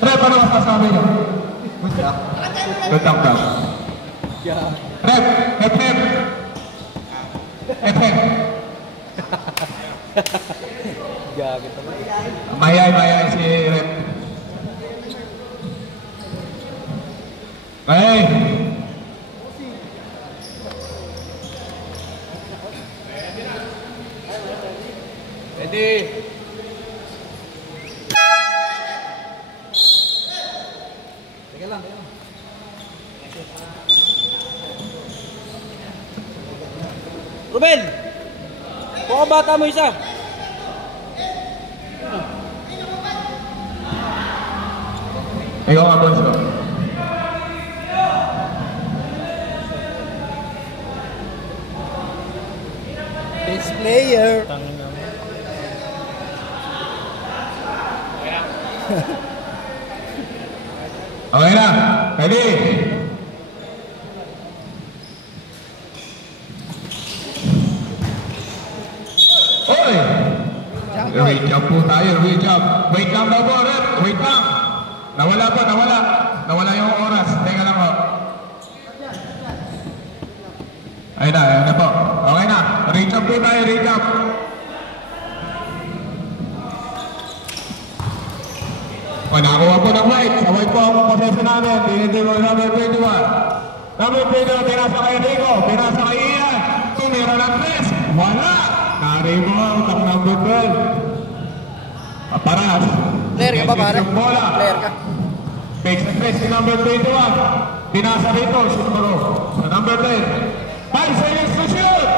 Rep, ano masasabi niyo? Good luck. Good luck daw. Rep, rep, rep. Rep, rep. Mayay si Rep. Hey. Ready. Teka lang. Ruben! Kuha bata mo isa. Ikaw nga, boss ko. Best player. Okay na. Ready? Oy! Wait jump po tayo. Wait jump. Wait lang daw po, Rep. Wait lang. Nawala po, nawala. Nawala yung oras. Teka lang po. Ayun na po. Okay na. Reach up po tayo, reach up. O, nakakuha po ng white. Sa white po ang possession namin. Dinidin mo number 21. Number 21, pinasa kay Rico. Pinasa kay Ian. Tumira ng 3. Wala. Na-rebound ang number 12. Paparas. Player ka ba, pare? Player ka. Fake sa 3 si number 21. Pinasa rito. Siguro. Sa number 10. 5 seconds to shoot.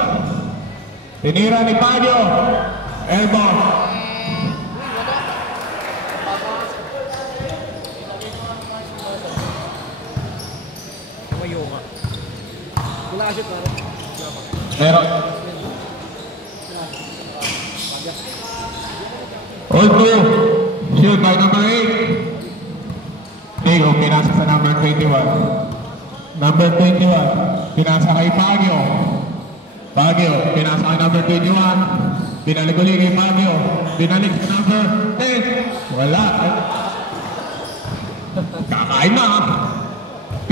Tinira ni Pagyo. Elbow. Wala ka shoot, pare. Meron. All two. Shoot by number 8. Digo, pinasa sa number 21. Number 21. Pinasa kay Pagyo. Pagyo, pinasa kay number 21. Binalik ulit kay Pagyo. Binalik sa number 10. Wala. Kakain na.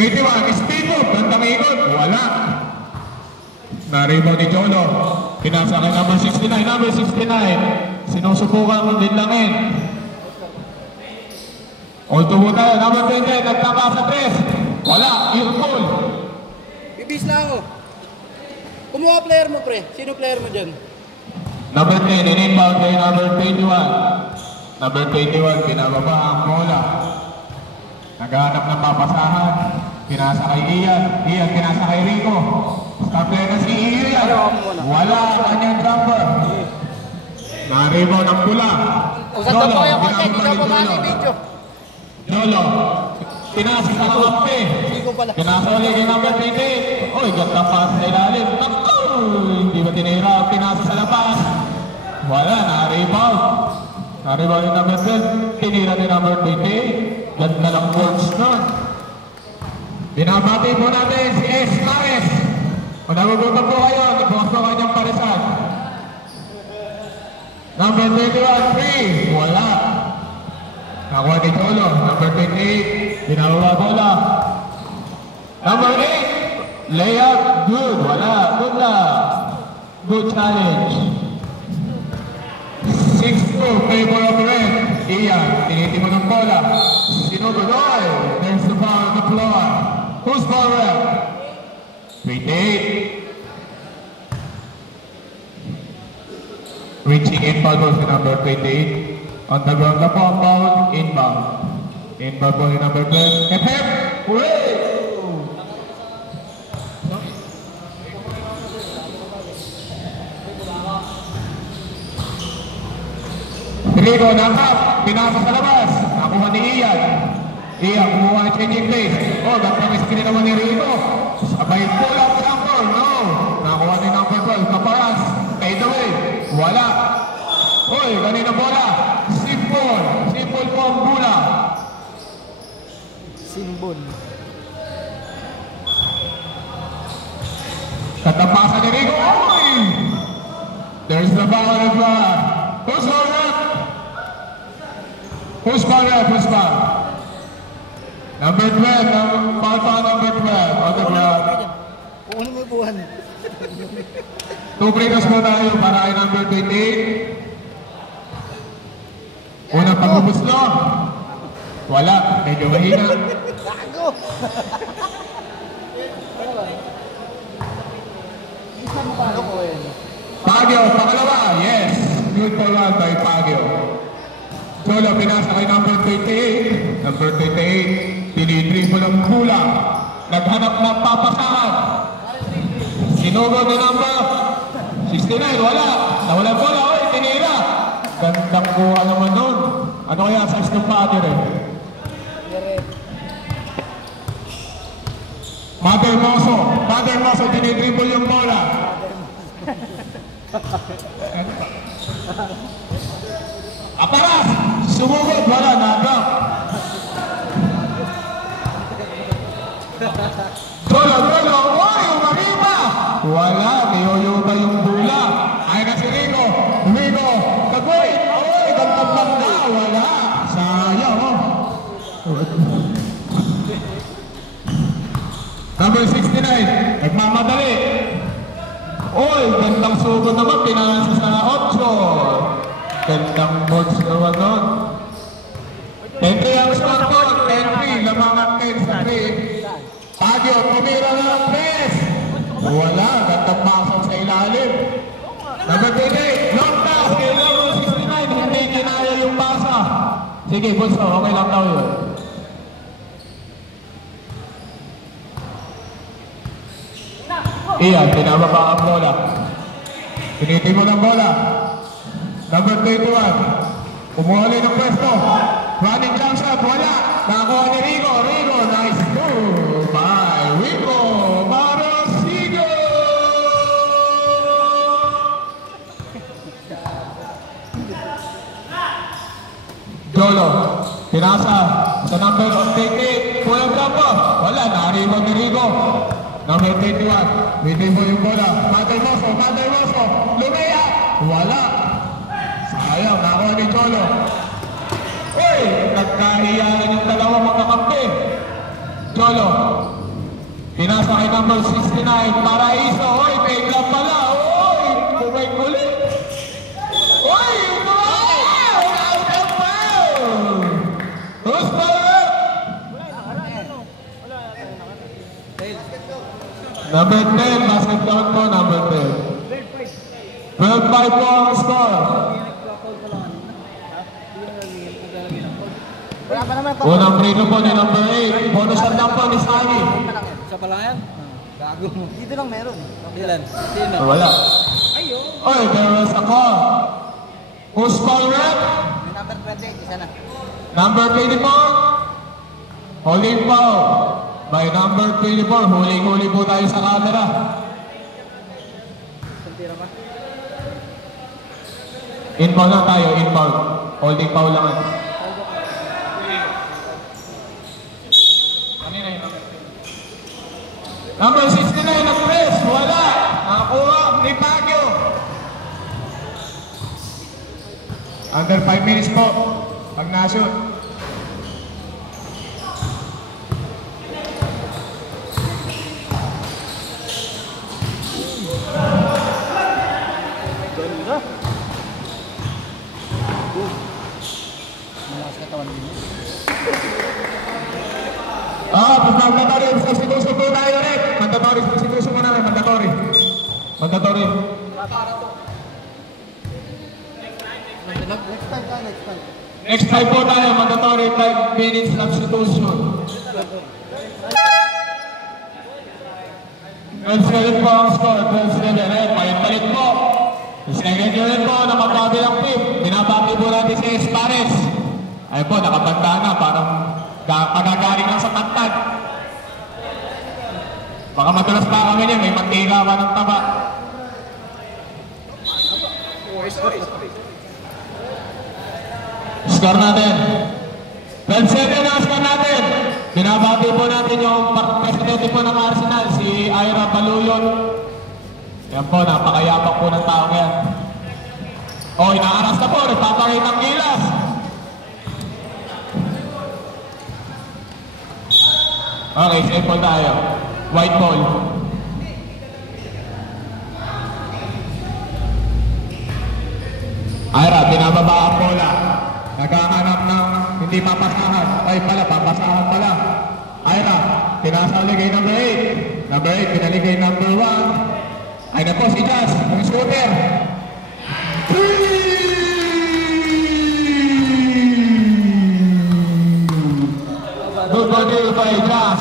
21, speed mo. Gandang ikot. Wala. Na-rebound ni Cholo. Pinasa kay number 69. Number 69. Sinusubukan din langin. All to mo tayo. Number 20. Nagtaka sa 3. Wala. Earful. Ibis na ako. Kumuha player mo, pre. Sino player mo dyan? Number 10. In-inbound kay number 21. Number 21. Pinababa ang bola. Naghahanap ng papasahan. Pinasa kay Ian. Ian pinasa kay Rico. Stop player na si Ian. Wala kanyang jumper. Na-rebound ang pula. Usap po kayo kasi hindi ka pumali video. Jolo. Pinasa sa kampi. Pinasa ulit kay number 28. Oy, ganda pass sa ilalim. Naku! Hindi ba tinira? Pinasa sa labas. Wala, na-rebound. Na-rebound yung number 12. Tinira ni number 28. Ganda ng boards nun. Binabati po natin si S. Mares. Kung nagugutom po kayo, ibukas po kanyang parisan. Number 21, 3. Wala. Nakuha ni Cholo. Number 28. Binababa bola. Number 8. Layup. Good. Wala. Good luck. Good challenge. 6-2. Favor of red. Ian. Tinitimo ng bola. Sinugodoy. There's the foul on the floor. Who's foul rep? 28. Reaching in foul ball si number 28. On the ground na po ang foul. Inbound. Inbound po si number 12. Hep hep! Hooray! Rico nakap. Pinasa sa labas. Nakuha ni Ian. Ian kumuha ang changing place. Oh, nagpamis kini naman ni Rico. Sabay pull up jumper. No. Nakuha ni number 12. Kaparas. Fade away. Wala. Hoy, kanina bola. Simple. Simple po ang bola. Simbol. Katapasan ni Rico. Oy! There's the foul on the floor. Who's foul rep? Who's foul rep? Who's foul? Number 12, Barca number 12, on the ground. Kung ano mo buwan. 2 free throws mo tayo para kay number 28. Unang pagbubuslo. Wala, medyo mahina. Gago! Ano ko yun? Pagyo, pangalawa, yes. Good for one by Pagyo. Jolo, pinasa kay number 28. Number 28, tinidribble ang kulang. Naghanap ng papasahan. Sinugod ni number 69, wala. Nawala bola, oy, tinira. Gandang kuha naman nun. Ano kaya sa estumpado rin? Mother Moso, dinidribble yung bola. Aparas, sumugod, wala, nagap. Jolo, oy, umariba. Wala, niyuyuba yung bola. Ay na si Rico, kagoy, oy, gandang bangga, wala. Sayang, oh. Number 69, nagmamadali. Oy, gandang sugod naman, pinanasa sa 8. Gandang boards naman nun. 10-3 ang score po, 10-3, lamang ang 10 sa 3. Pagyo, tumira na ang press. Wala, gandang pasok sa ilalim. Number 28, long pass, kay number 69, hindi kinaya yung pasa. Sige, Bunso, okay lang daw yun. Iyan, pinababa ang bola. Piniti mo ng bola. Number 21. Umuhuli ng pwesto. Running jump shot, wala. Nakakuha ni Rico. Nice move by Rico Marasigo. Jolo, pinasa sa number 28. Kulang kampo. Wala, nariwan ni Rico. Number 21, bitin mo yung bola. Mother Moso, lumaya. Wala. Sayang, nakuha ni Jolo. Uy, nagkahiyaan yung dalawang magkakampi. Jolo, pinasa kay number 69, Paraiso. Uy, fake lang pala. Uy, kumay-kuli. Uy, wow! Out of foul! Who's foul? Number 10, basket down po, number 10. 12-5 po ang score. Unang free throw po ni number 8. Bonus shot lang po ni Sani. Isa pa lang yan? Gago. Dito lang meron. Ilan? Sino? Wala. Oy, there was a call. Who's call rep? Number 28, isa na. Number 24. Holding foul by number 24. Huling-huli po tayo sa camera. Inbound lang tayo, inbound. Holding foul lang. Number 69 na press, wala. Nakakuha ni Pagyo. Under 5 minutes po, pag na-shoot. Mandatory, substitution po tayo rin. Mandatory, substitution mo na rin, mandatory. Next time po tayo, mandatory 5 minutes substitution. 12-7 po ang score, 12-7. Palit-palit po. Second unit po na magkabilang team. Binabati po natin si Espares. Ayun po, nakabanda na, parang pagagaling lang sa tagtag. Baka madalas pa kami niya, may mantika ka ng taba. Score natin. 12-7 na score natin. Binabati po natin yung presidente po ng Arsenal, si Ira Baluyon. Yan po, napakayapak po ng taong yan. O, inaaras na po, nagpapakit ng gilas. Okay, safe ball tayo. White ball. Ira, binababa ang bola. Naghahanap ng hindi papasahan. Ay pala, papasahan pala. Ira, pinasa ulit kay number 8. Number 8, pinalik kay number 1. Ay na po si Jazz, yung shooter. Good ball by Jazz.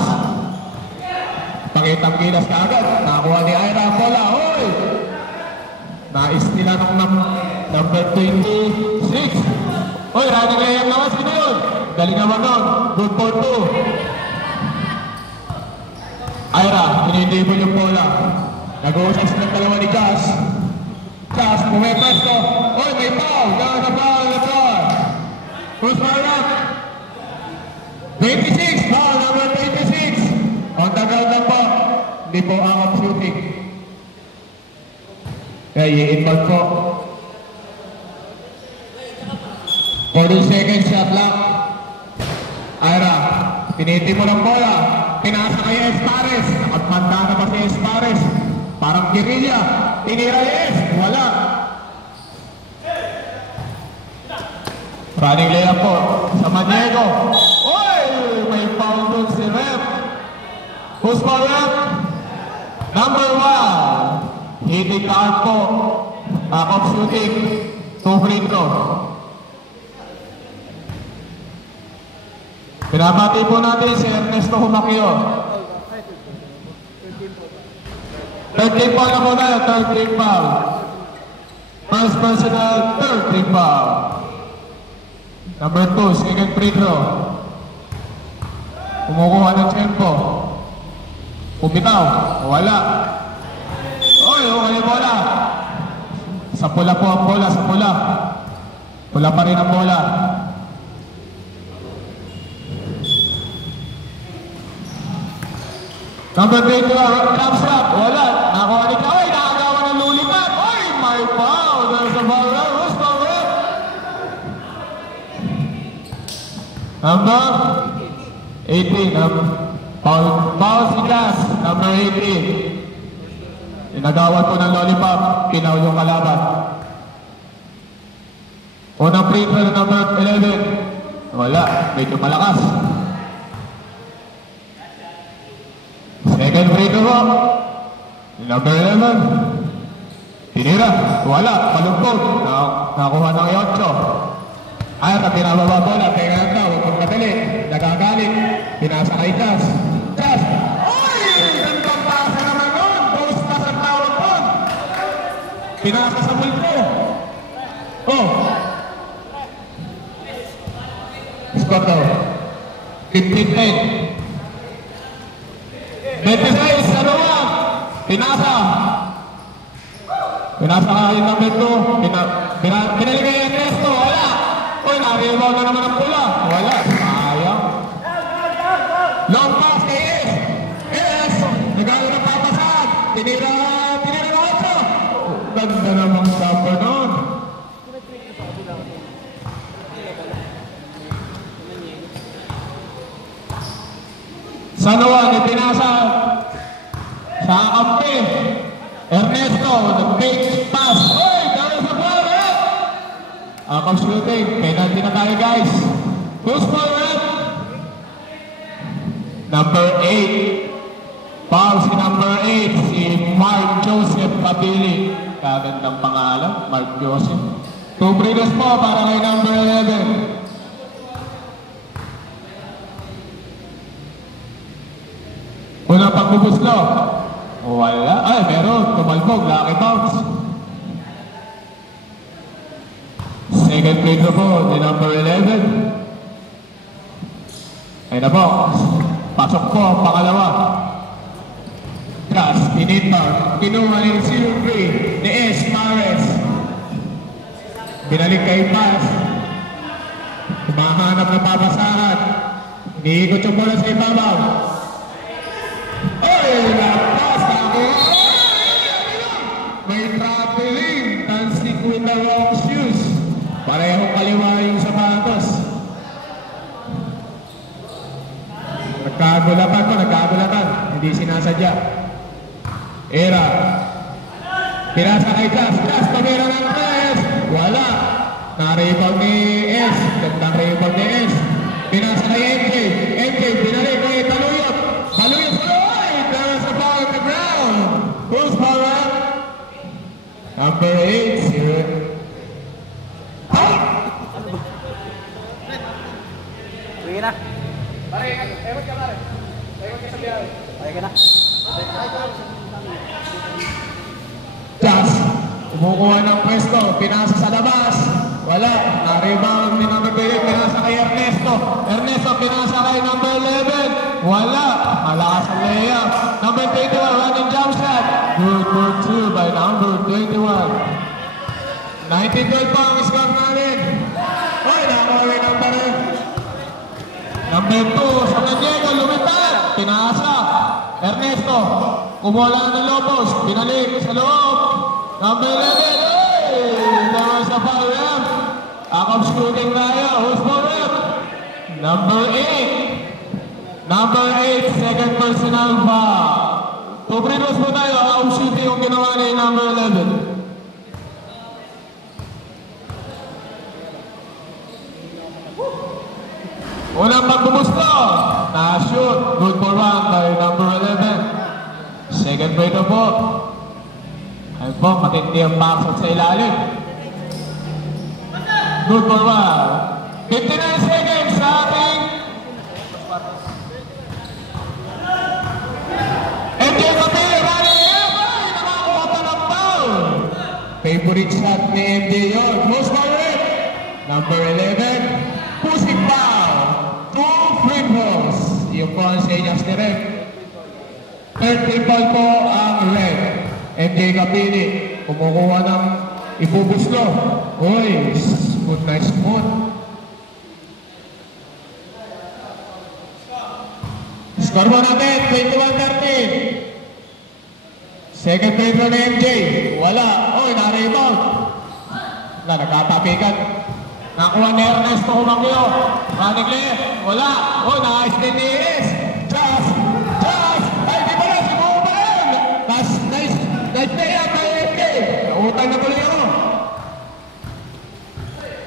Pakitang gilas ka agad. Nakakuha ni Ira ang bola. Hoy! Nais nila ng number 26. Hoy, running layup naman. Sino yun? Galing naman nun. Good for 2. Ira, hinihintibol yung bola. Nag-uusap silang dalawa ni Jazz. Jazz, pumepesto. Hoy, may foul. Down the ball, the ball. Who's my rock? 26. Foul, number 26. On the ground lang po. Hindi po ang shooting. Kaya i-inbound po. 40 seconds shot lang. Ira, piniti mo ng bola. Pinasa kay Espares. Nakapanda na pa si Espares. Parang guerrilla. Tinira yes. Wala. Running layup po sa Maniego. Oy! May foul doon si Rep. Who's for Rep? Number 1. Hitting the arc po. Off shooting. 2 free throw. Pinabati po natin si Ernesto Humaquio. Third team foul na muna yung third team foul. First personal, third team foul. Number 2, second free throw. Kumukuha ng tempo. Pumitaw. Wala. Oy, okay yung bola. Sa pula po ang bola, sa pula. Pula pa rin ang bola. Number 22, trap shot. Wala. Nakuha ni Oy, nakagawa ng lulipat. Oy, my foul. There's a foul there. Who's foul there? Number 18. Foul si Jazz. Number 18. Inagawan po ng lollipop. Pinaw yung kalaban. Unang free throw na number 11. Wala. Medyo malakas. Second free throw. Number 11. Tinira. Wala. Palumpog. Nakuha ng 8. Ay, pag pinababa bola. Teka lang daw. Huwag kong madali. Nagagalit. Pinasa kay Jazz. Jazz! Oy! Gandang pasa naman nun. Post pass ang tawag po. Pinasa sa multo. Oh. Score daw. 15-10. 26, ano ba? Pinasa. Pinasa ka yung number 2. Pinaligay yung Ernesto. Wala. Uy, naribaw na naman ang pula. Wala. Sayang. Long pass kay S. S. Nagalo ng papasad. Tinira na ako. Ganda namang supper nun. Sanawan, pinasa sa kampi. Ernesto, nag-fake pass. Oy, gawin sa bola. Akong shooting. Penalty na tayo, guys. Who's for it? Number 8. Foul si number 8. Si Mark Joseph Pabili. Kagandang pangalan, Mark Joseph. 2 free throws po para kay number 11. Unang pagbubuslo. Wala. Ay, meron. Tumalbog. Lucky bounce. Second free throw po ni number 11. Ayun na po. Pasok po ang pangalawa. Trust, initbang. Kinuha ni 0-3 ni Espares. Binalik kay Paz. Humahanap na papasahan. Iniikot yung bola sa ibabaw. Oy! Lapas ako! May traveling. Dancing with the wrong shoes. Parehong kaliwa yung sapatos. Nagkagulapan ko. hindi sinasadya. Era. Pinasa kay Jazz. Jazz, tumira ng press. Wala. Na-rebound ni S. Gandang rebound ni S. Pinasa kay MJ. MJ, pinalik kay Taluyot. Taluyot sa looy. There is a foul on the ground. Who's foul up? Number 8, zero. Sige na. Pare, ewan ka pare. Ewan ka sa biyahe. Pare ka na. Jazz, kumukuha ng pwesto, pinasa sa labas. Wala, na-rebound ni number 3, pinasa kay Ernesto. Ernesto, pinasa kay number 11. Wala, malakas ang layup. Number 21, running jump shot. Good for 2 by number 21. 19-12 pa ang score namin. Oy, nakakuha yung number 8. Number 2, San Diego, lumipad. Pinasa. Ernesto, kumuha lang ng low post. Pinalik sa loob. Number 11, there was a foul rep. Akap shooting tayo. Who's for rep? Number 8. Number 8, second personal foul. To previous po tayo, akap shooting yung ginawa ni number 11. Unang pagbubusto. Na-shoot. Good for 1 by number 11. Second free throw po. Ayun po, matindi ang backside sa ilalim. Good for 1. 59 seconds sa ating MJ Kapil, running up. Ay, nakakuha pa ng foul. Favorite shot ni MJ yun. Close for it. Number 11, pushing foul. 2 free throws. Yung po ang senyas ni Red. Third triple po ang Red. MJ Kapili, kumukuha ng ibubuslo. Uy, good night smooth. Score mo natin, 21-13. Second free throw ni MJ. Wala. Uy, na-rebound. Nagkatapikan. Nakuha ni Ernesto Humangyo. Running left. Wala. Uy, naka-extend ni S. Jazz. Jazz. Ay, di ba na? Simuho pa rin. Nice play up by MJ. Nautay na tuloy ako.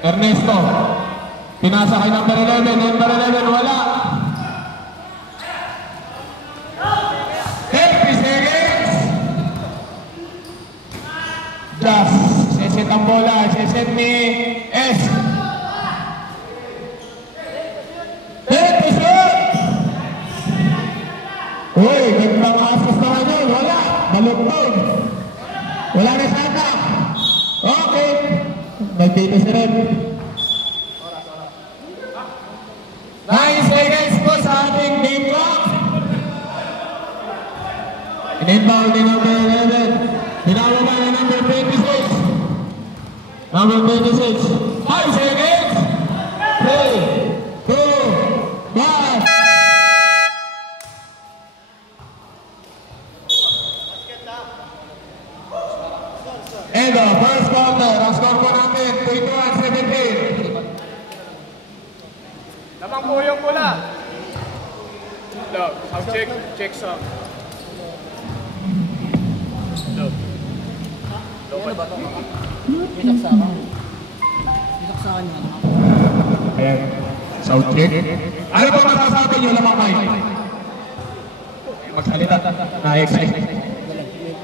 Ernesto. Pinasa kay number 11. Number 11, wala. 30 seconds. Jazz. Seset ang bola. Seset ni S. 30 shots. Uy, gandang asos naman yun. Wala. Malugtog. Wala na sana. Okay. Nagdito si Red. 9 seconds po sa ating game clock. In-inbound ni number 11. Pinababa ni number 26. Number 26. 5 seconds. 3, 2, 1. And the first quarter, ang score po natin, 21-17. Lamang po yung pula. Love, I'll check some. Love. Ano ba ito? Bisaksakan. Bisaksakan yun. Ayan, sound check. Ano po masasabi nyo lamang kayo? Magsalita, na-excite.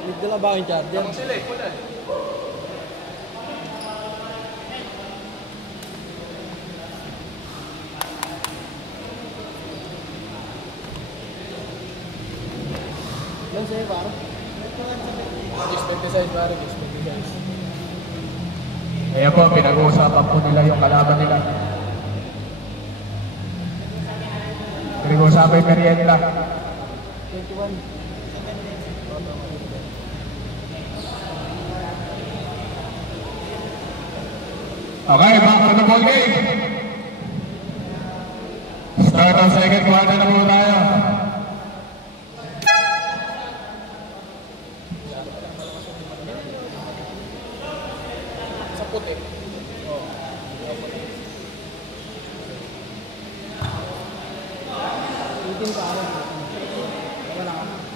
Nagdala ba yung charger? Lamang sila eh, pula. Yan sa'yo paro. Expect the size, pare. Expect the size. Ayan po, pinag-uusapan po nila yung kalaban nila. Pinag-uusapan yung merienda. 21. Okay, back to the ball game. Start ang second quarter na po tayo. Sa puti. Itin paro. Wala ka.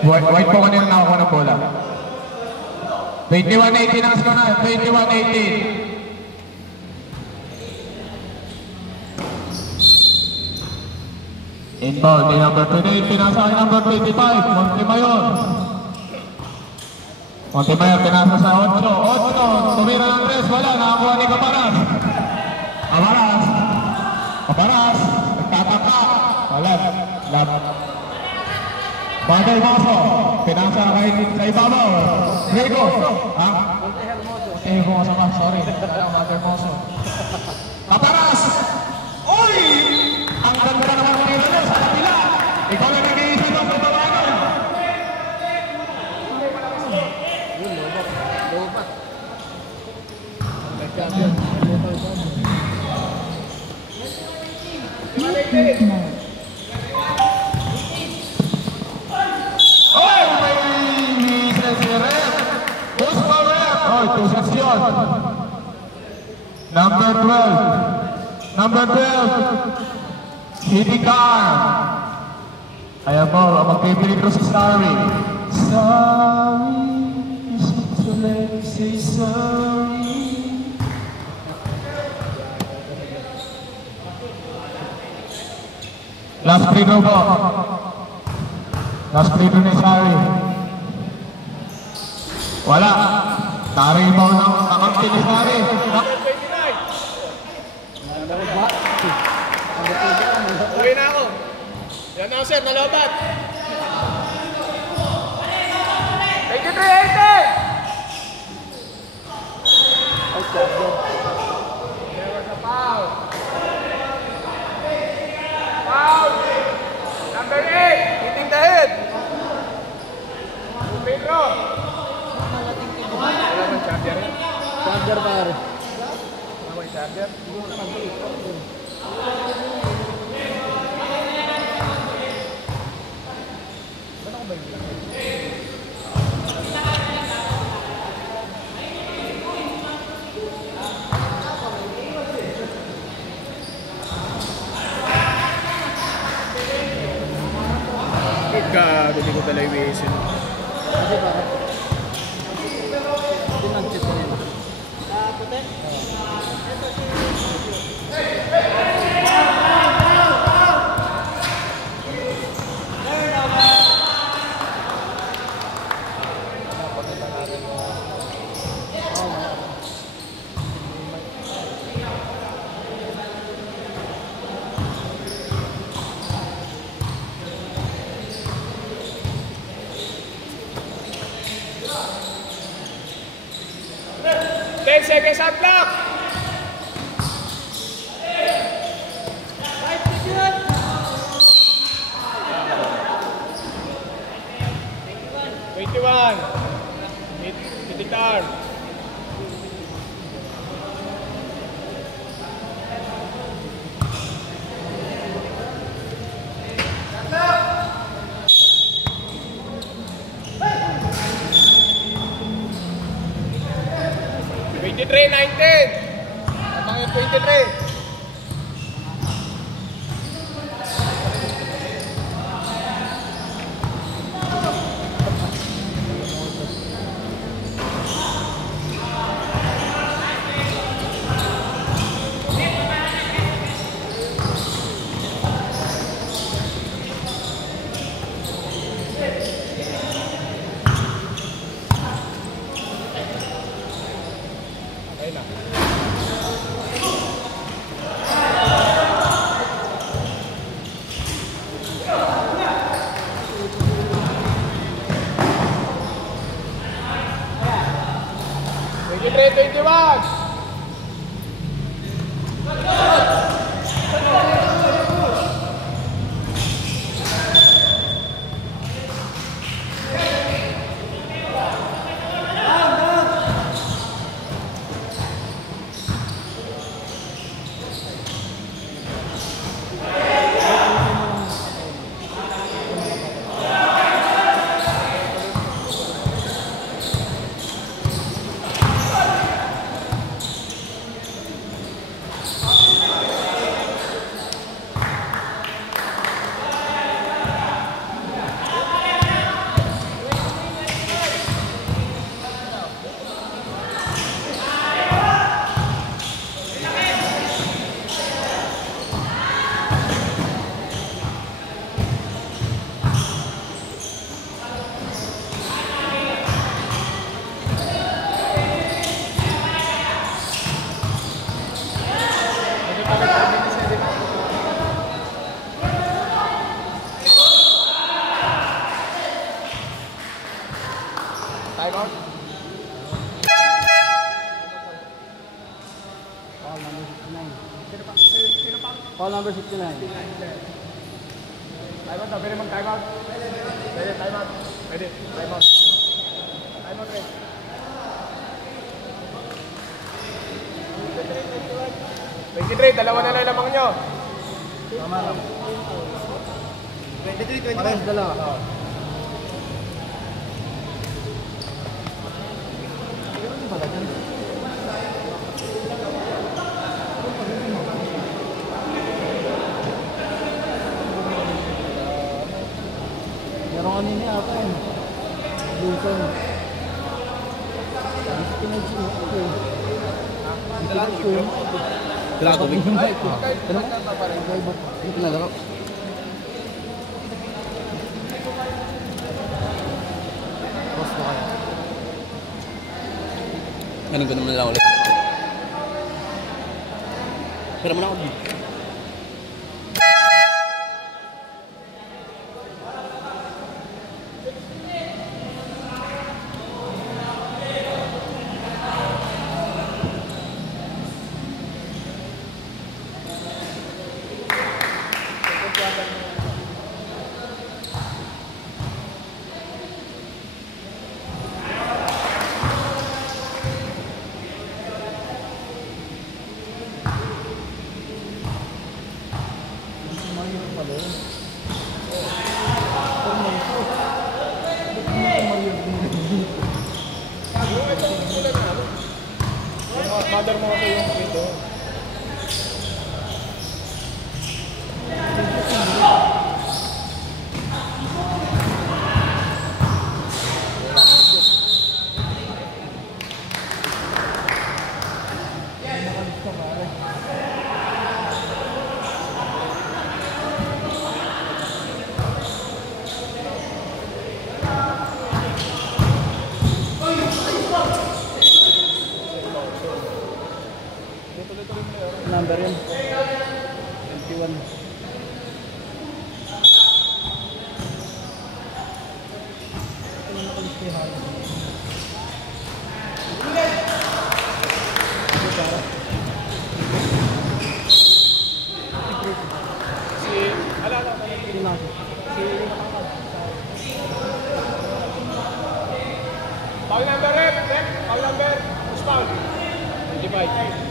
White po kanina nakakuha ng bola. 21-18 ang score na. 21-18. Inbound ni number 28, pinasa kay number 25, Montemayor. Montemayor pinasa sa 8, tumira ng 3, wala, nakakuha ni Caparas. Caparas, nagtataka, wala, lab. Bagay Maso, pinasa kay sa ibabaw, Rico, ha? Hermoso ka, sorry, Bagay Maso. Caparas, uy! Ang ganda naman ng nila nyo sa kapila. Ikaw na nag-iisa doon sa tawagan. Lobat. Oh, may mises si Rep. Who's for Rep? Oh, ito seksyon. Number 12. Hidikar. Ayan po, magpipilito si Starry. Sorry, it's too late to say sorry. Last free throw po. Last free throw ni Starry. Wala. Tari mo ng kakampi ni Starry. Uwi na ako. Yan na, sir, nalobat. 23-18! There was a foul. Foul! Number 8, hitting the head. Pedro. Wala bang charger? Charger pare. Wala bang charger? Gago, di ko talaga iwisin. Kasi pare. Hindi nag-chip ko nila. Puti? Seconds on clock. Hititar. Three 19. Abang yung 23. Time out. Foul number 69. Sino pa? Foul number 69. Time out. Pwede mag-time out. Pwede, time out. Pwede, time out. Time out, Red. 23, dalawa na lang lamang nyo. Tama lang. 23, 21. Parehas dalawa. Ano ba dyan? Meron kanina ata yun. Luson. Pinag-gym ako eh. Wala ko big. Ay, ano pa rin? Ito na laro. Post ko kayo. Ganun ko naman lang ulit. Pero muna ako. Mother mo ako yung dito. Number yun. 21. Foul number, Rep. Foul number. Push foul. 25.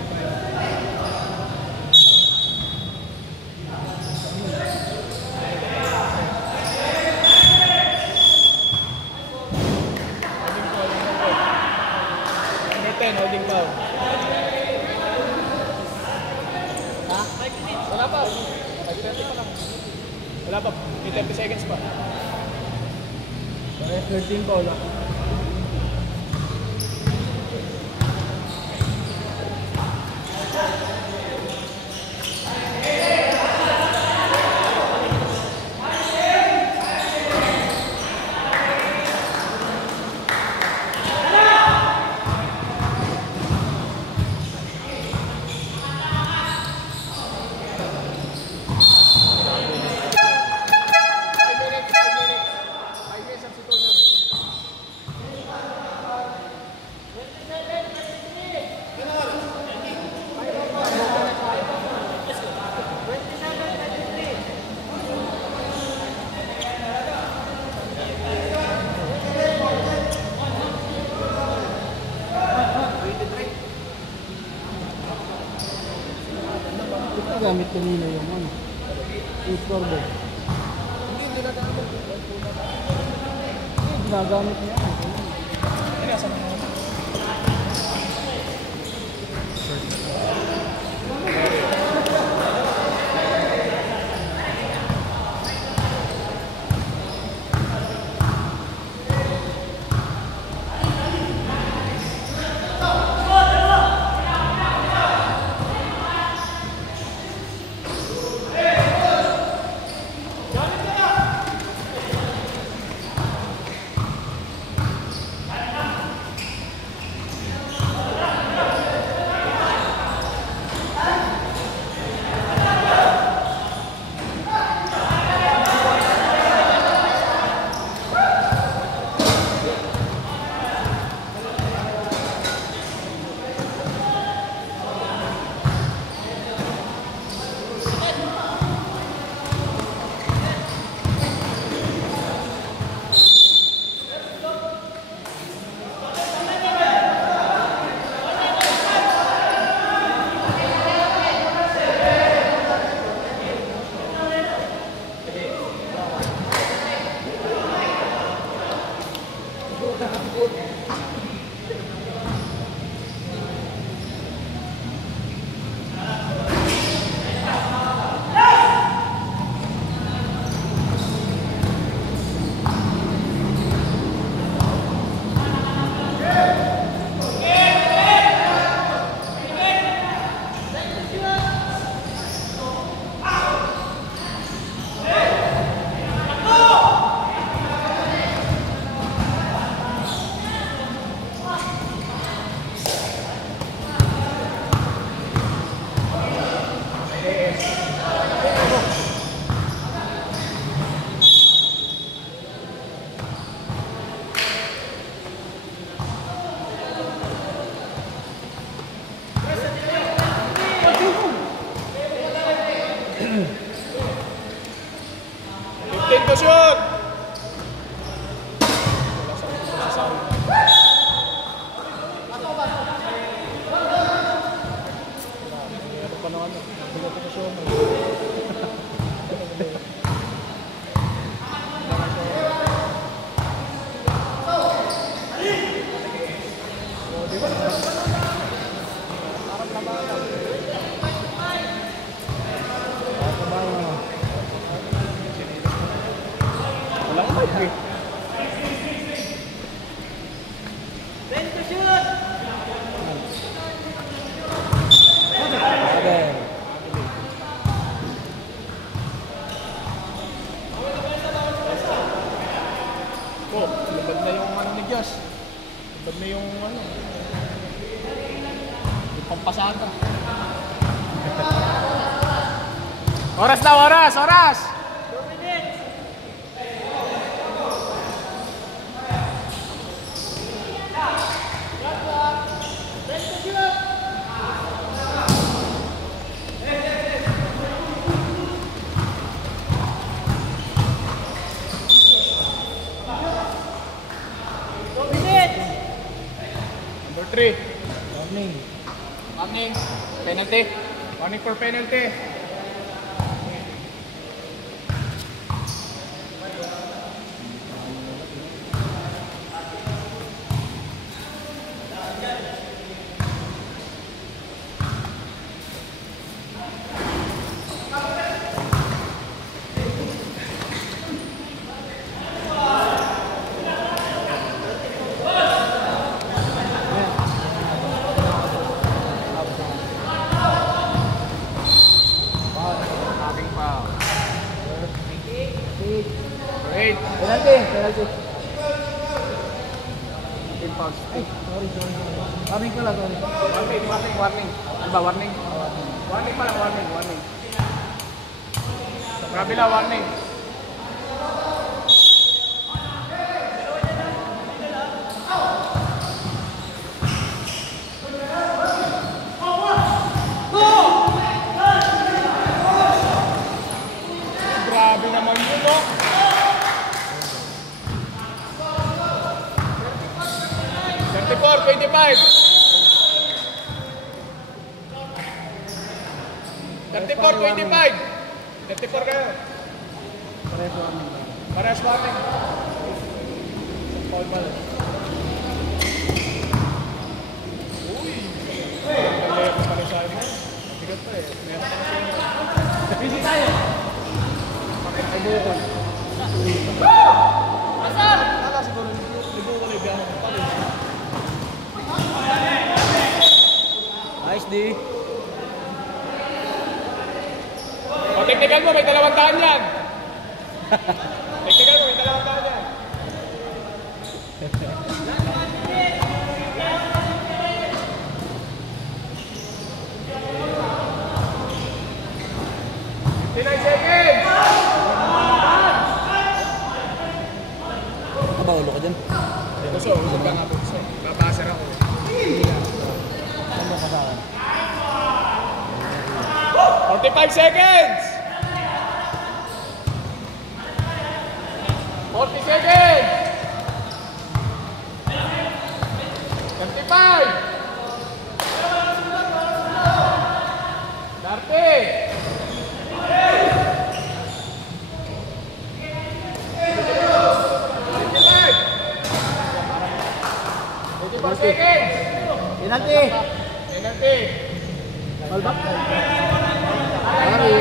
Holding foul. Ha? Wala pa. 5:30 pa lang. Wala pa. May 30 seconds pa. 13 pa wala. Gamit kanina yung ano. Yung scoreboard. Hindi nagamit. Hindi, ginagamit niya. Ano sa mga? To shoot! Labad na yung ano ni Gas. Labad na yung ano. Yung pampasada. Oras daw, oras! Oras! 2 minutes! Number 3. Warning. Warning. Penalty. Warning for penalty. Great. Penalty, penalty. Ay, Sorry. Warning ko lang, sorry. Warning. Ano ba, warning? Warning pala, warning. Sa kabila, warning. Grabe naman yun, no? Thirty-four, 25. 34 kayo. Parehas warning. Paul Mal. Uy! Ang layap na pala sa mo. Bigat pa eh. Meron pa na siya. Busy tayo. Ay, bukol. Asar! Nala siguro, nag-bukol yung biyahe ng pala. Nice, D. O, technical mo, may 2 taon yan. Technical mo, may 2 taon yan. Nakabaulo ka dyan. Gusto, usap ka nga po. Babaser ako. Ano ka sa akin? 45 seconds! 40 seconds! 35! 30! 4 seconds. Penalty. Penalty. Ball back. Sorry.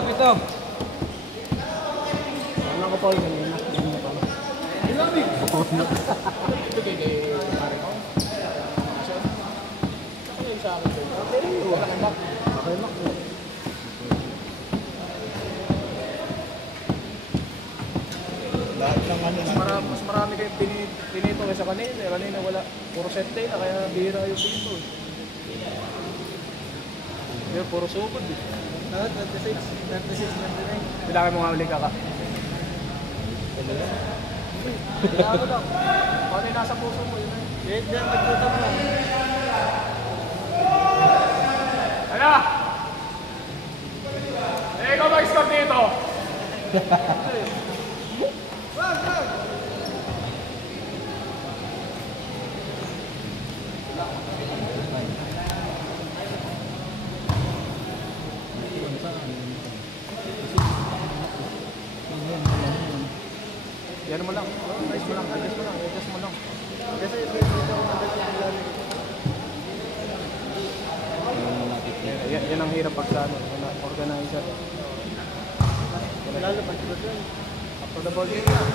Pito. Ano ko Paul kanina? Ito kay pare ko. Ano yung sa akin? Wala kang back. Okay, Mac. Lahat ng ano, mas marami kayo pinito kaysa kanina. Kanina wala, puro set day na kaya bihira yung pinito. Pero puro sukod eh. 26, 29. Bilangin mo nga ulit kaka. Bilangin mo lang. Ano yung nasa puso mo yun eh. Diyan, magtuta mo. Ano? Eh, ikaw mag-score dito. Yan mo lang. Adjust mo lang. Kasi yan ang hirap pag sa organizer. Lalo pag After the ball game na.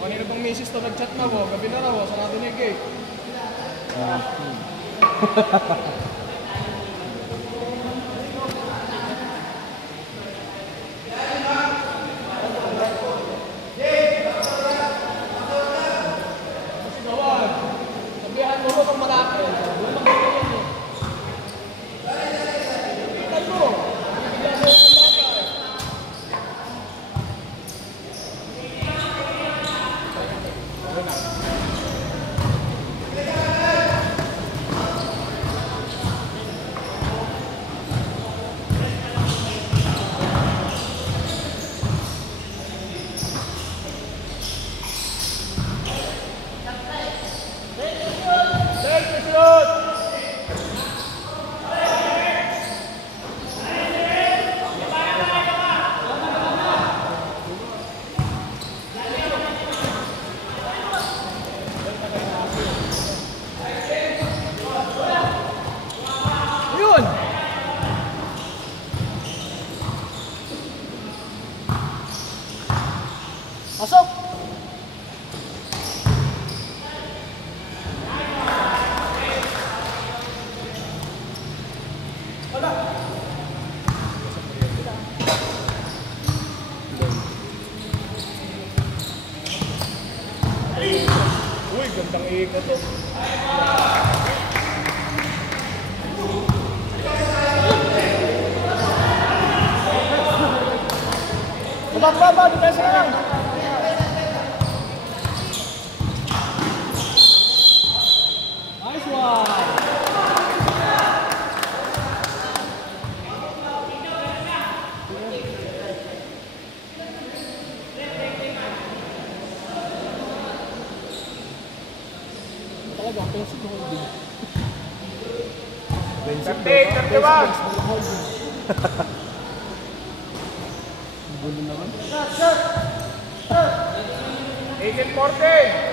Kanina pang misis to nag-chat na ko, gabi na raw, sarado na yung gate. Kasi gawag, sabihan mo ko pang malaki. Bulang ko yan eh. Ikan mo, bibigyan mo yung malaki. Yun! Pasok! Uy, gandang ikat to. Baba, depensa na lang. Nice one! Talaga, pensi ko holding. 31. Gulo naman. 18-14.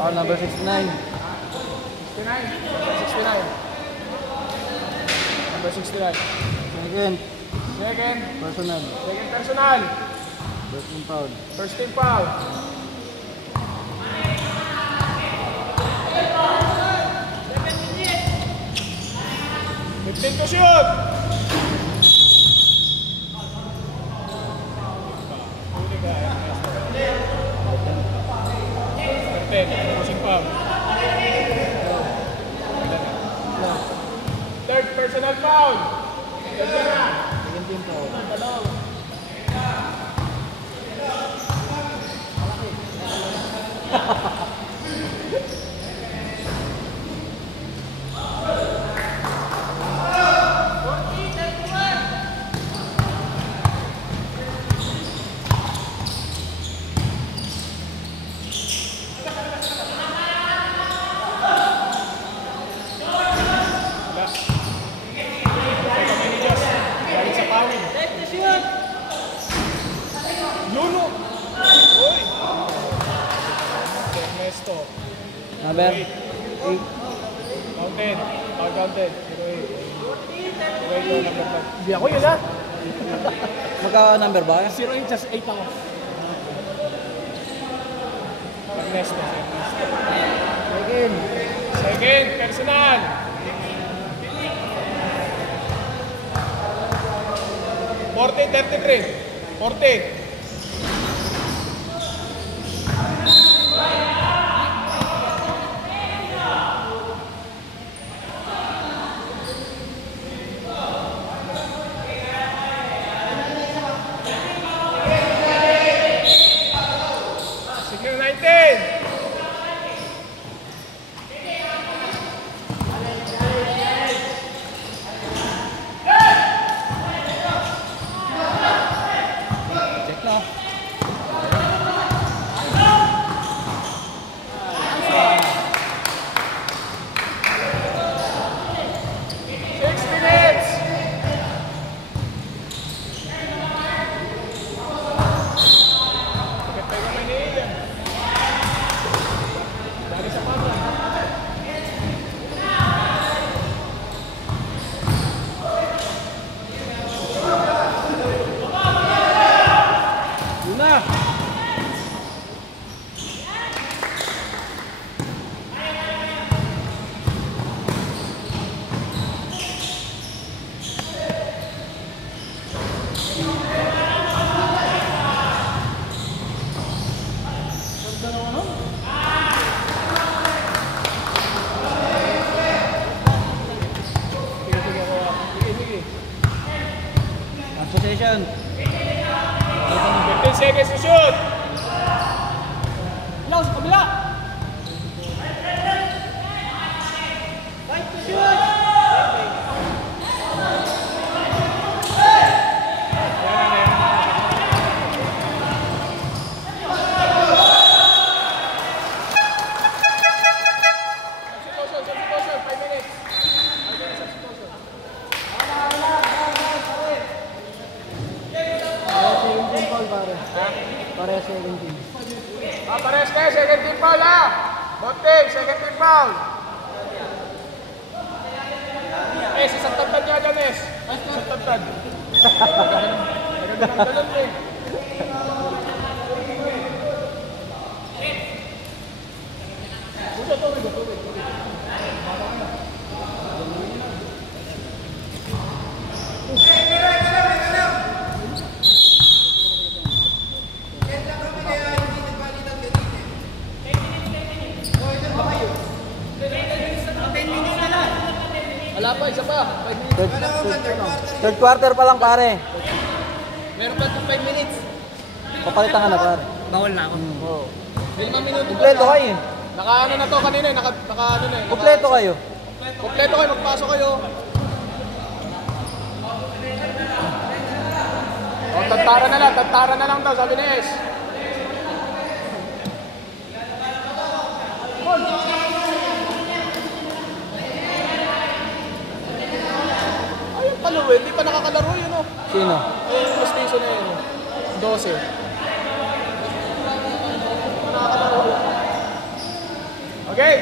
Foul number 69. 69. Number 69. Number 69. Second. Second. Personal. Second personal. First team foul. First team foul. Fifteen to shoot. Pushing foul. Third personal foul. Second team foul. Galing sa pawin. Luno. Uy. Ernesto. Number 8. Counted. All counted. 08. 08 number 5. Hindi ako yun ha. Magka-number ba? 08 just 8 ako. Ernesto. Second. Second, personal. Forty, 33. 40. Signal 19. Check na. Yun na. Last possession. 15 seconds to shoot. Lang sa kabila. Substitution, 5 minutes. 5 minutes substitution. Second team foul pare. Pare second team. Pares kayo, second team foul ha. Boting, second team foul. Isang tantad niya dyan, isang tantad. Naganda ng eh. Wala pa, isa pa. 5 minutes. Third quarter pa lang pare. Meron pa itong 5 minutes. Papalitan ka na pare. Bawal na ako. Oo. 5 minuto. Kompleto kayo. Naka-ano na to kanina eh. Naka ano na eh. Kompleto kayo. Kompleto kayo, magpasok kayo. O, tantara na lang daw, sabi ni S. Ayun pala hindi pa nakakalaro yun o. Sino? Ayun, yung station na yun. 12. Hindi pa nakakalaro. Okay.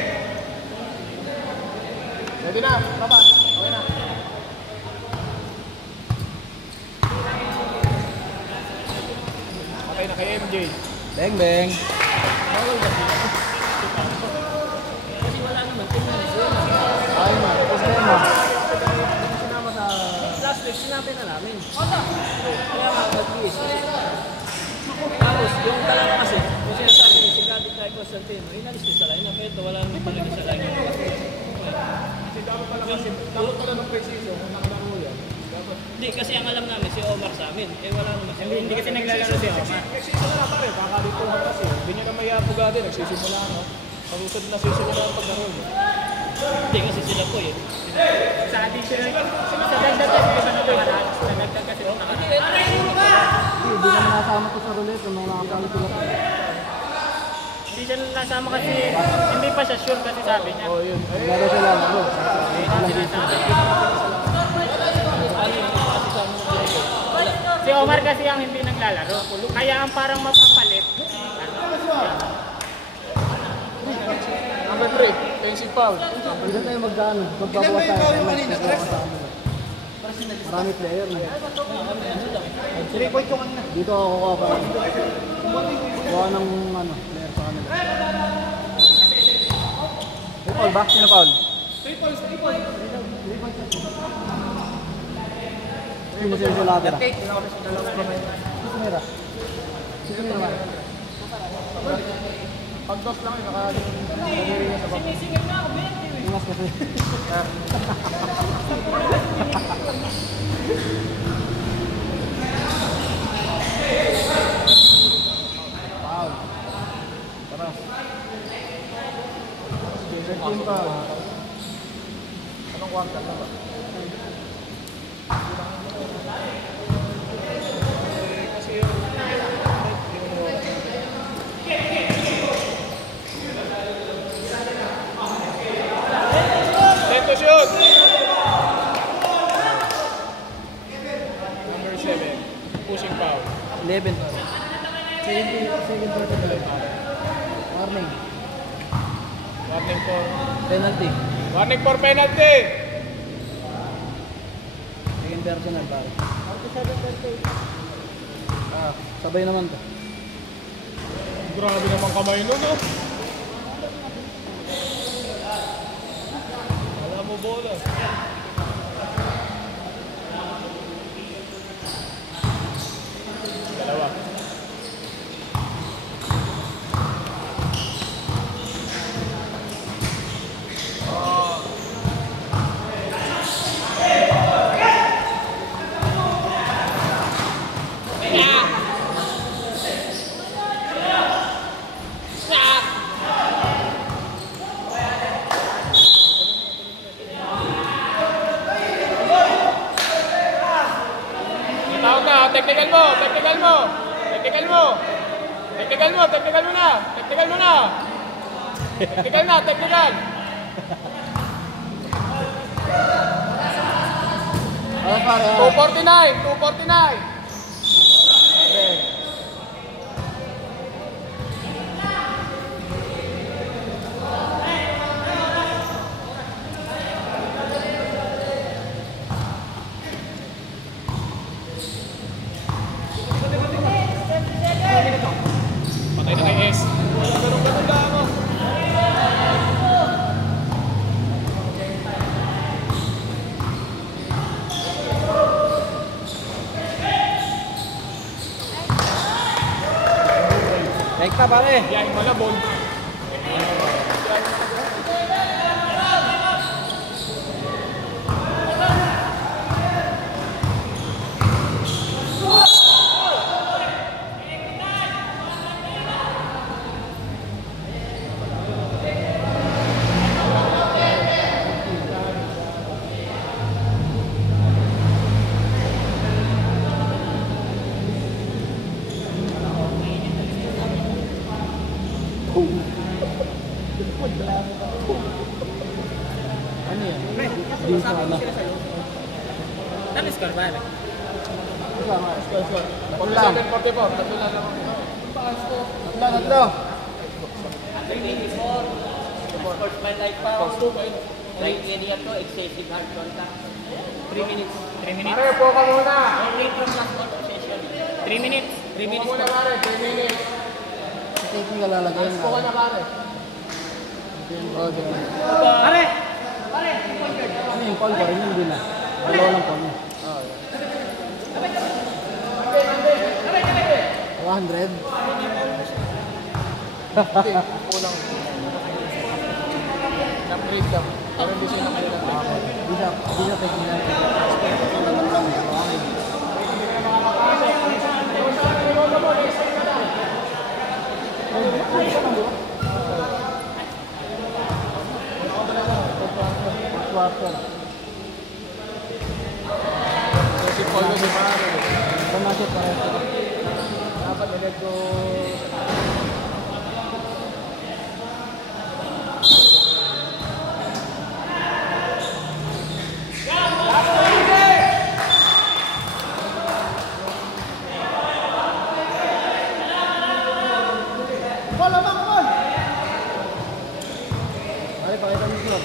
Ready na, tropa. Okay na. Okay na kay MJ. Beng, beng. Ay, tapos na yun, ma. Last week, sinabi na namin. Kaya nga, mag-iis. Tapos, yung talaga kasi, yung sinasabi ni si Captain Kai Constantino, inalis ko sa line-up. Ito, wala naman talaga sa line-up. Kasi dapat pala ng pre-season, kung nakalaro yan. Hindi, kasi ang alam namin, si Omar sa amin. Eh, wala naman si Omar. Hindi kasi naglalaro si Omar. Nagsisimula na pare, kakalituhan kasi. Hindi nyo na may apugado, nagsisimula no. Pag-usad na sisimula ang paglaro nyo. Hindi, kasi sila po eh. Sa additional, sa dagdag kasi ba na lahat? Sa dagdag kasi nung nakaraan. Hindi naman nasama ko sa roulette nung nakakalit sila. Hindi siya nasama kasi, hindi pa siya sure kasi sabi niya. Oh, yun. Eh, Lalo sila lalo. Si Omar kasi ang hindi naglalaro. Kaya ang parang mapapalit. number 3, offensive foul. Hindi tayo magdaan. Magbabawas tayo. Marami player na. 3 point yung kanina. Dito ako kuha pa. Kuha ng player sa kanila. May foul ba? Sino foul? Sino sila sa later? Sumira. Sino Pag-dos lang yun, nakalagay niya sa baba. Imas kasi. Foul. Tara. 13 pa. Anong quarter na ba? Kasi yun. Set to shoot! Number 7. Pushing foul. 11. Second quarter. Warning. Warning for... Penalty. Warning for penalty! Second personal pare. Sabay naman to. Grabe naman kamay nun, no? Wala mo bola. Dalawa. Tawag na, technical mo, technical mo. Technical mo. Technical mo, technical mo na. Technical mo na. Technical na, technical. Ano pare? 249, 249. Okay. Patay na kay S. Ganun lang ako. Rekta pare. Biyahin mo na, ball. Ano yan? Di sa ano? Ano score ba? Score, score. 47-44. Tatlo lang ako. Tatlo. Sportsmanlike foul. Like any of to, excessive hard contact. 3 minutes. 3 minutes. Pare, po ka muna. Only from last quarter session. 3 minutes. 3 minutes. Muna pare, 3 minutes. Sa technical lalagay yung Po ka na pare. Pare! ano yung call ko rin yun din ah. Dalawa lang po niya. 100. Kulang. Upgrade lang. Pero hindi siya nakilang. Di siya technical. Kasi Paul na si pare. Pumasok pa rin. Dapat nilid ko Pare, pakita mo ito.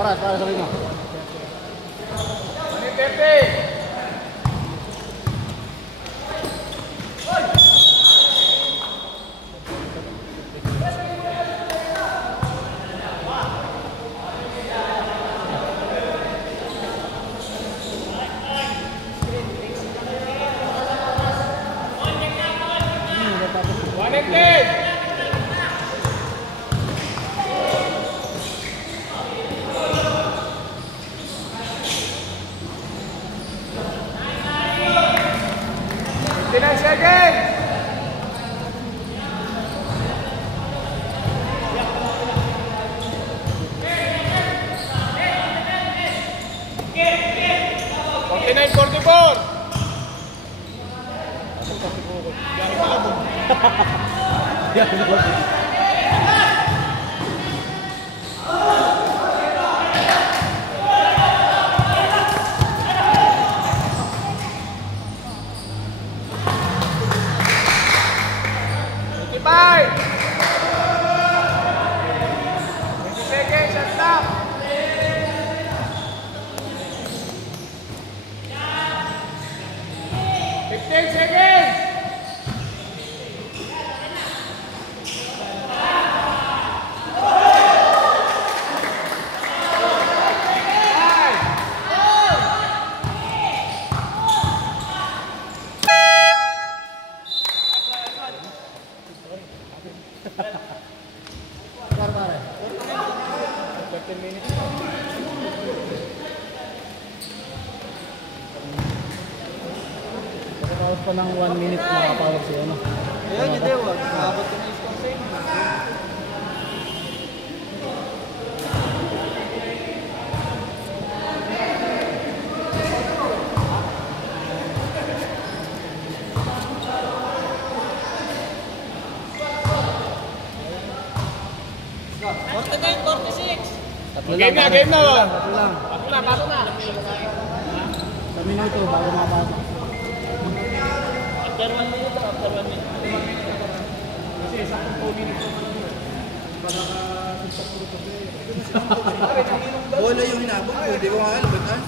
Oras, para sabi mo. 130. Tapos pa ng 1 minute makapawag siya, no? Ayun, hindi, wag. Nakabot ko na yung score sa'yo. Game na, game na. Tatlo lang. Paso na. Sa minuto, bago makapasok. After 1 minute o after 1 minute? Bola yung hinabot ko, di ko nga alam, ba't ano?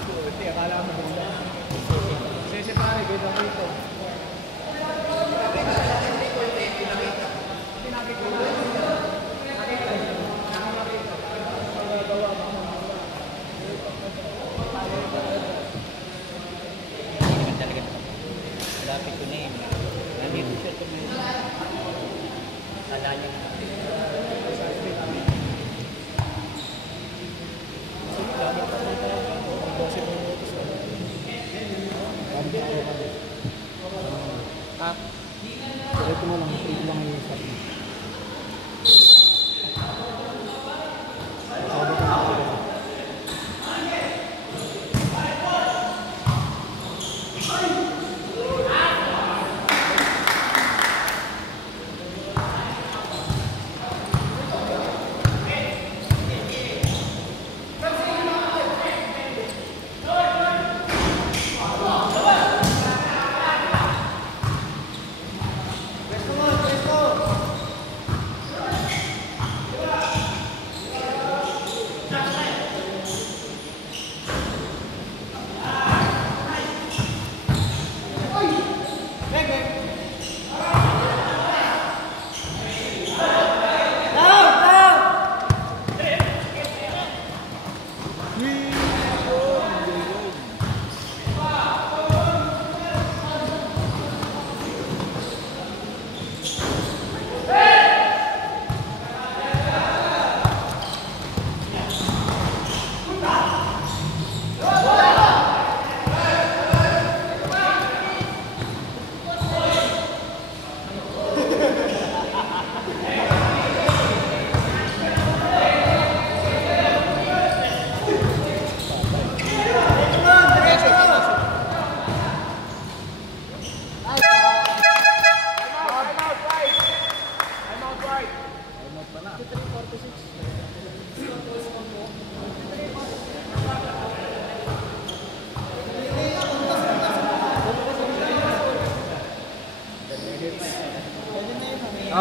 Lapit ko na yun. Nandito siya ito ngayon. Kala niya. Diretso mo lang, straight lang yung shot mo.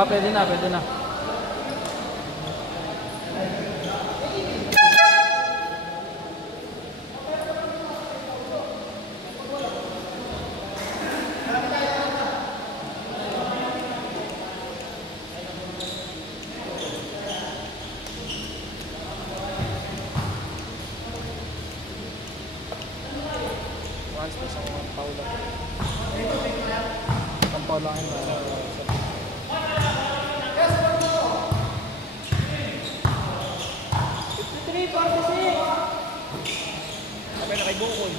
Pwede na, pwede na. Ang paulangin na. Sabay na kay Bukol.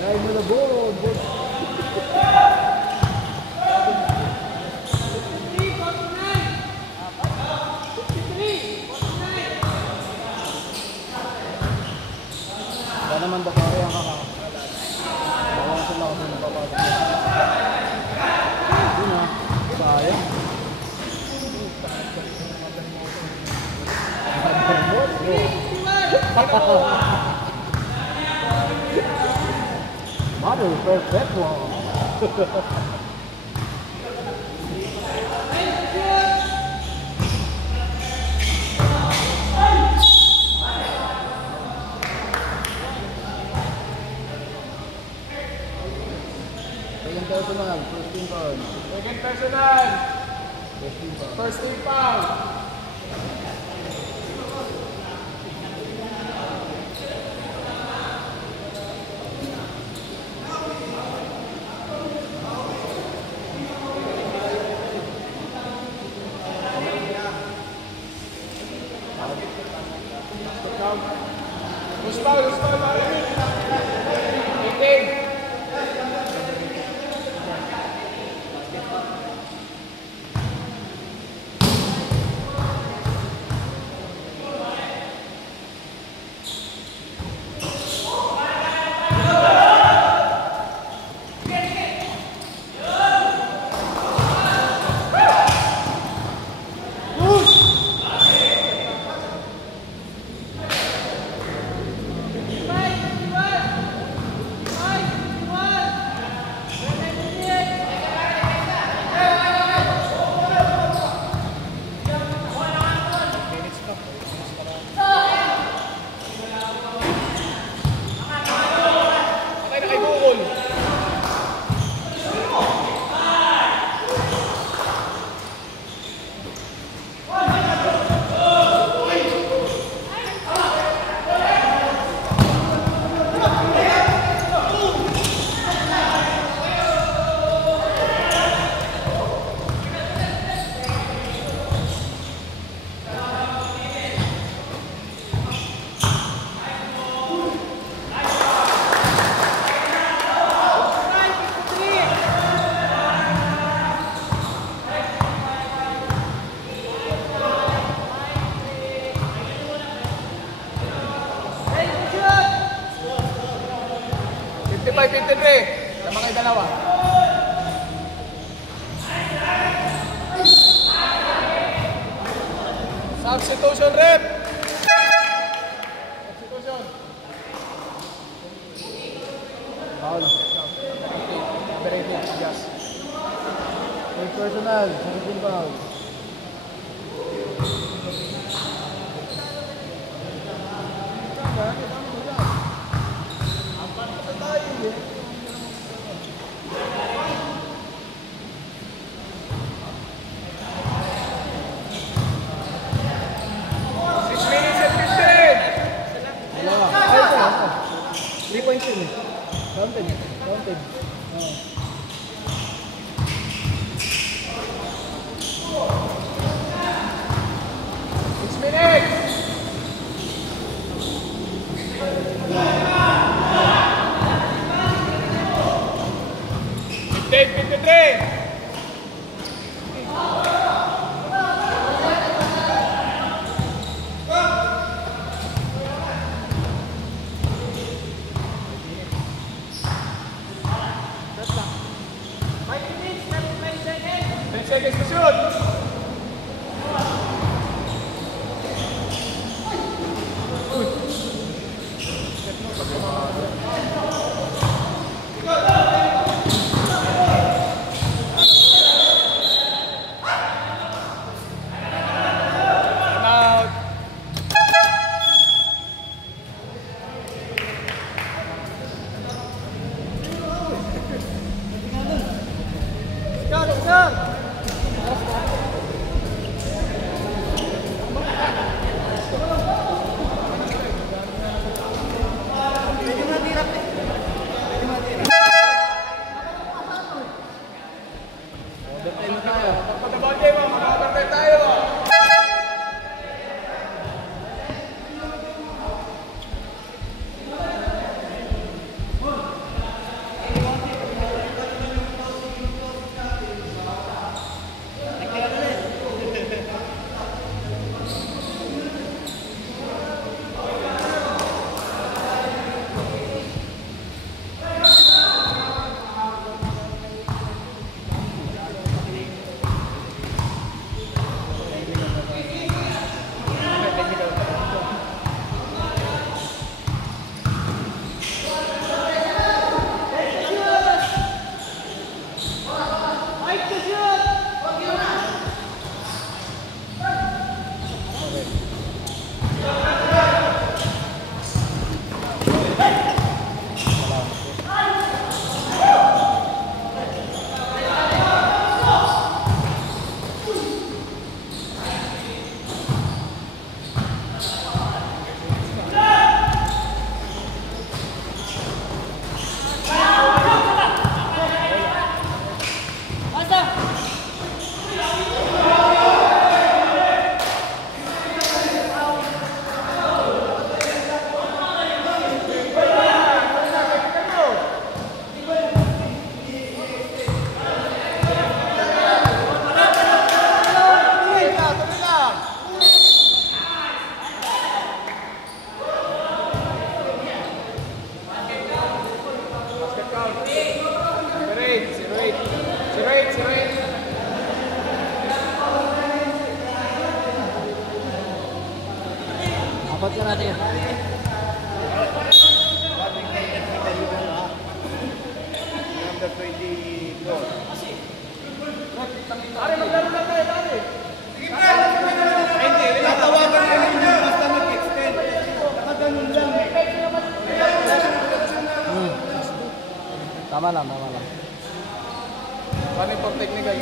Ay, malabog. Ba naman ba pare ang kaka? Bawa sila kasi napapasok. Hindi na. Sayang. Mother perpetual. Second personal, first team foul. Second personal. First team foul. Who's foul? Eighteen. Sabay na kay Bukol. Fifty-five, 53. Sama kayo dalawa. Substitution rep. Substitution. Foul. Number 18, adjust. Third personal, second team foul. Dalawa. Ay, ito. 3 points yun eh. Counted. Counted. Oo. Dave, 53. That's lang. Apat ka natin yan. Number 24. Pare, maglaro lang tayo, pare. Hindi, tatawagan ko ninyo basta mag-extend. Nakaganon lang eh. Tama lang, tama lang. Paano yung for technical?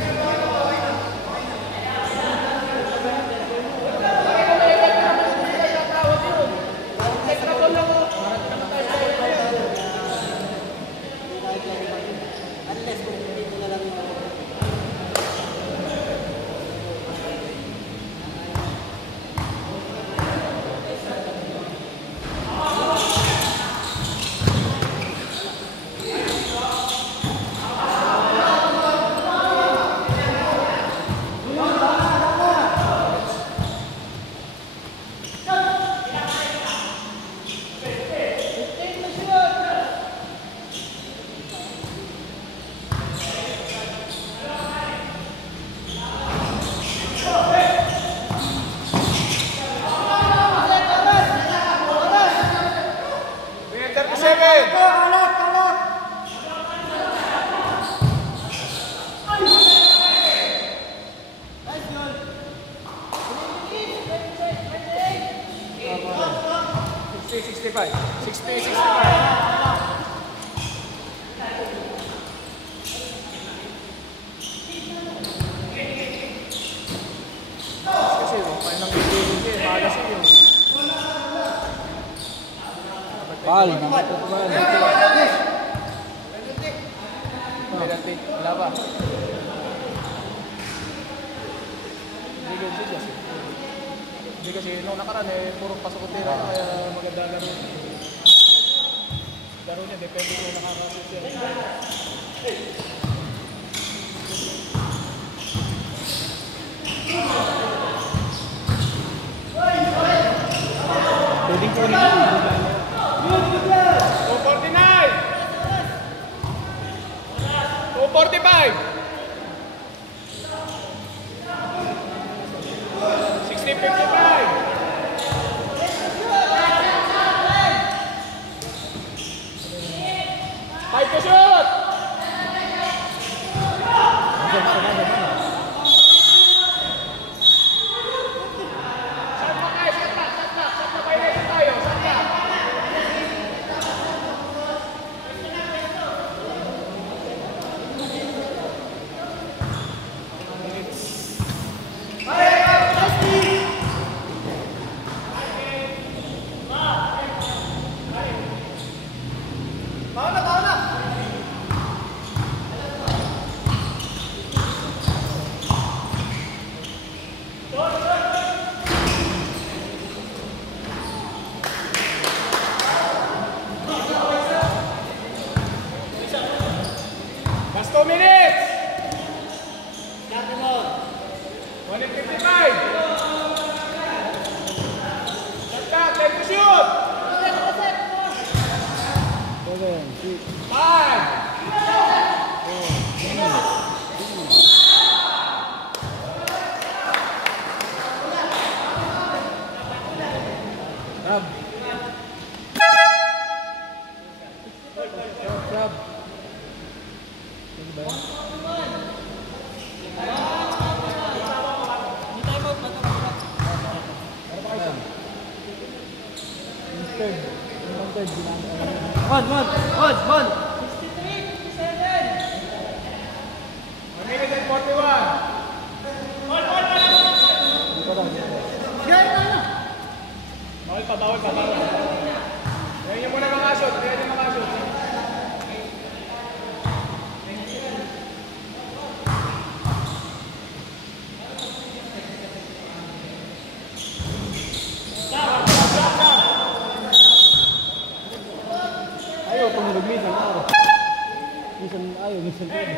Pal. Penalty. Wala pa. Hindi kasi nung nakaraan puro pasok tira kaya maganda laro. Laro niya depende kung nakakasit siya. Pwedeng kunin mo. 249! 245! 5 to shoot! Last 2 minutes! 155! Shot, time to shoot! 5! One. 1 minute and 41! Bawal pa. Yan yung muna mga shot. Yan yung mga shot. Ayaw, pumulog minsan. Minsan ayaw, minsan ayaw.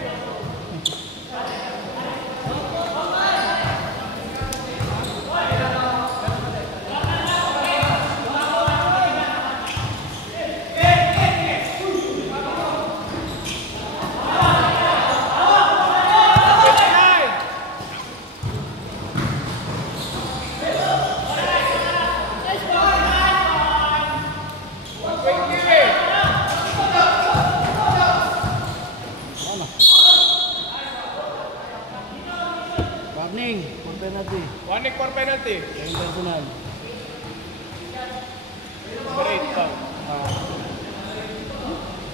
penalty. Intentional. Number 8 pa.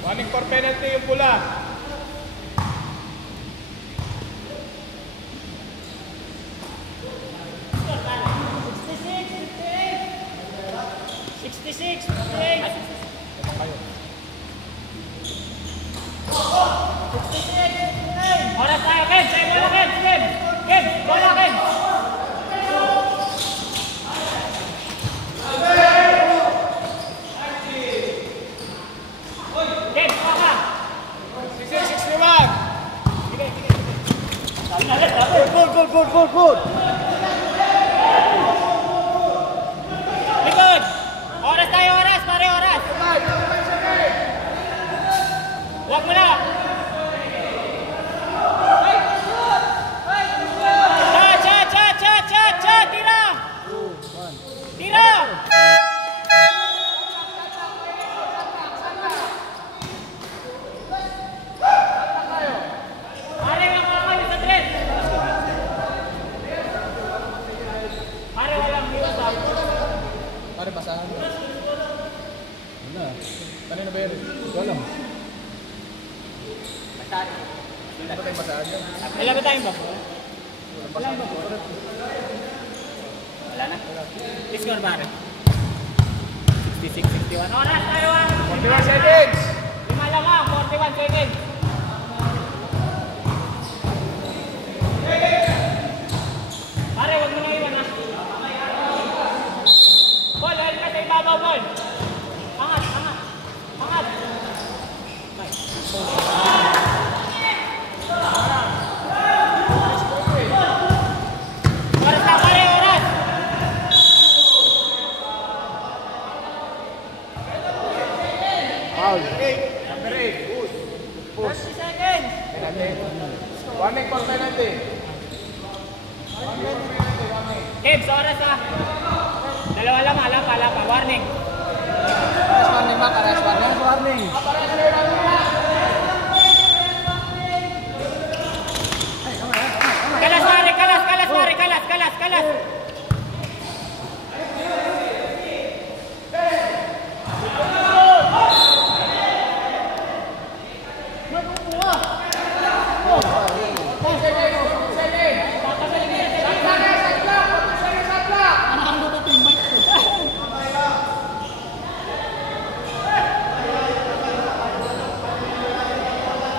Warning for penalty yung pula. 66, 68. Oras tayo, Ken! Sa'yo bola, Ken! Ken! Ken! Bola, Ken! Ken, kuha ka! 61. Good. Likod! Oras tayo, oras! Pare, oras! Huwag mo na! Cha! Tira! Tira! Pare, wala ka kayo sa tres! Pare, walang iwas ha! Pare, basahan mo. Kanina ba yun? Wala. Hindi ba tayo basahan yun? Wala ba tayong bako? Wala ba? Wala na? Score pare. 66, 61. Oras tayo ah! 41 seconds. 5 lang ah! 41 seconds. Pare, huwag mo na iwan ah. Ball, ayun ka sa ibabaw, ball. Angat. Oras na pare, oras! Foul. Number 8. Push. 30 seconds. Penalty. Warning for penalty. Kebs, oras ah. Dalawa lang, alapa. Warning. Warning. Kalas pare, kalas.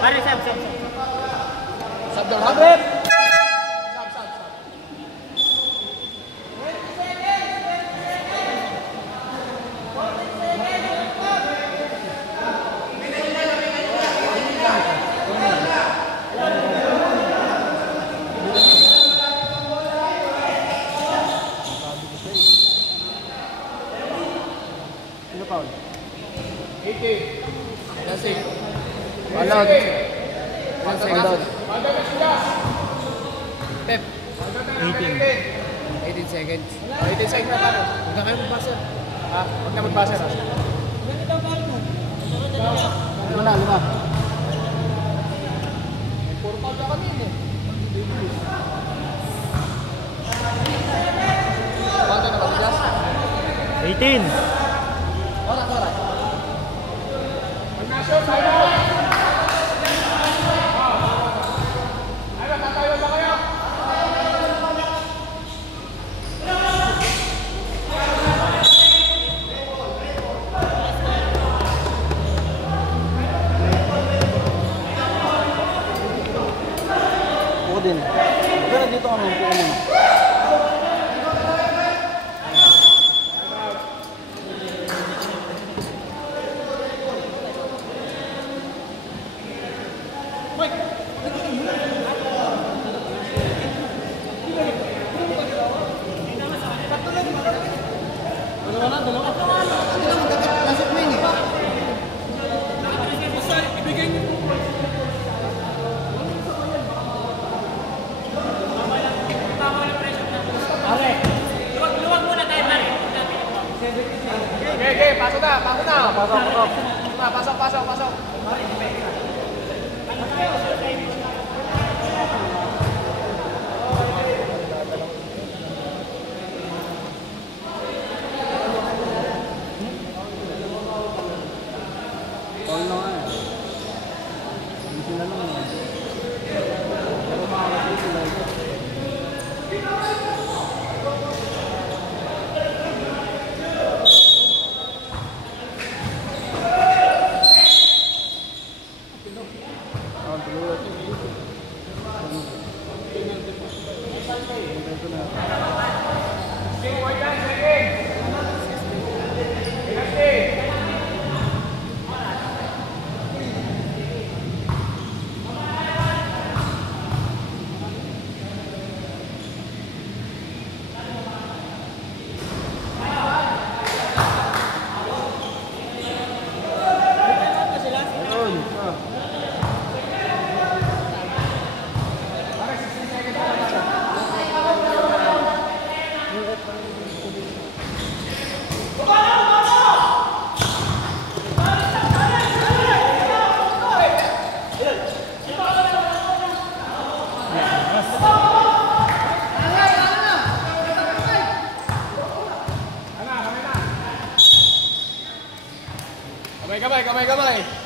Pare, sab. Sab daw, Habib. Ano foul? 80. Lasing. Allowed. Second down. Pep. 18 seconds. 18 seconds na tayo. Huwag na kayo magbasa. Huwag na magbasa. Lima. Puro foul na kami eh. Foul na ba, Silas? 18. Oras. Mag-na-shoot, tayo! Ay, tatayo ba kayo? Ako din. Pero dito kami. Luwag muna tayo, pare. Okay, pasok na. Pasok. Kamay-kamay, kamay-kamay.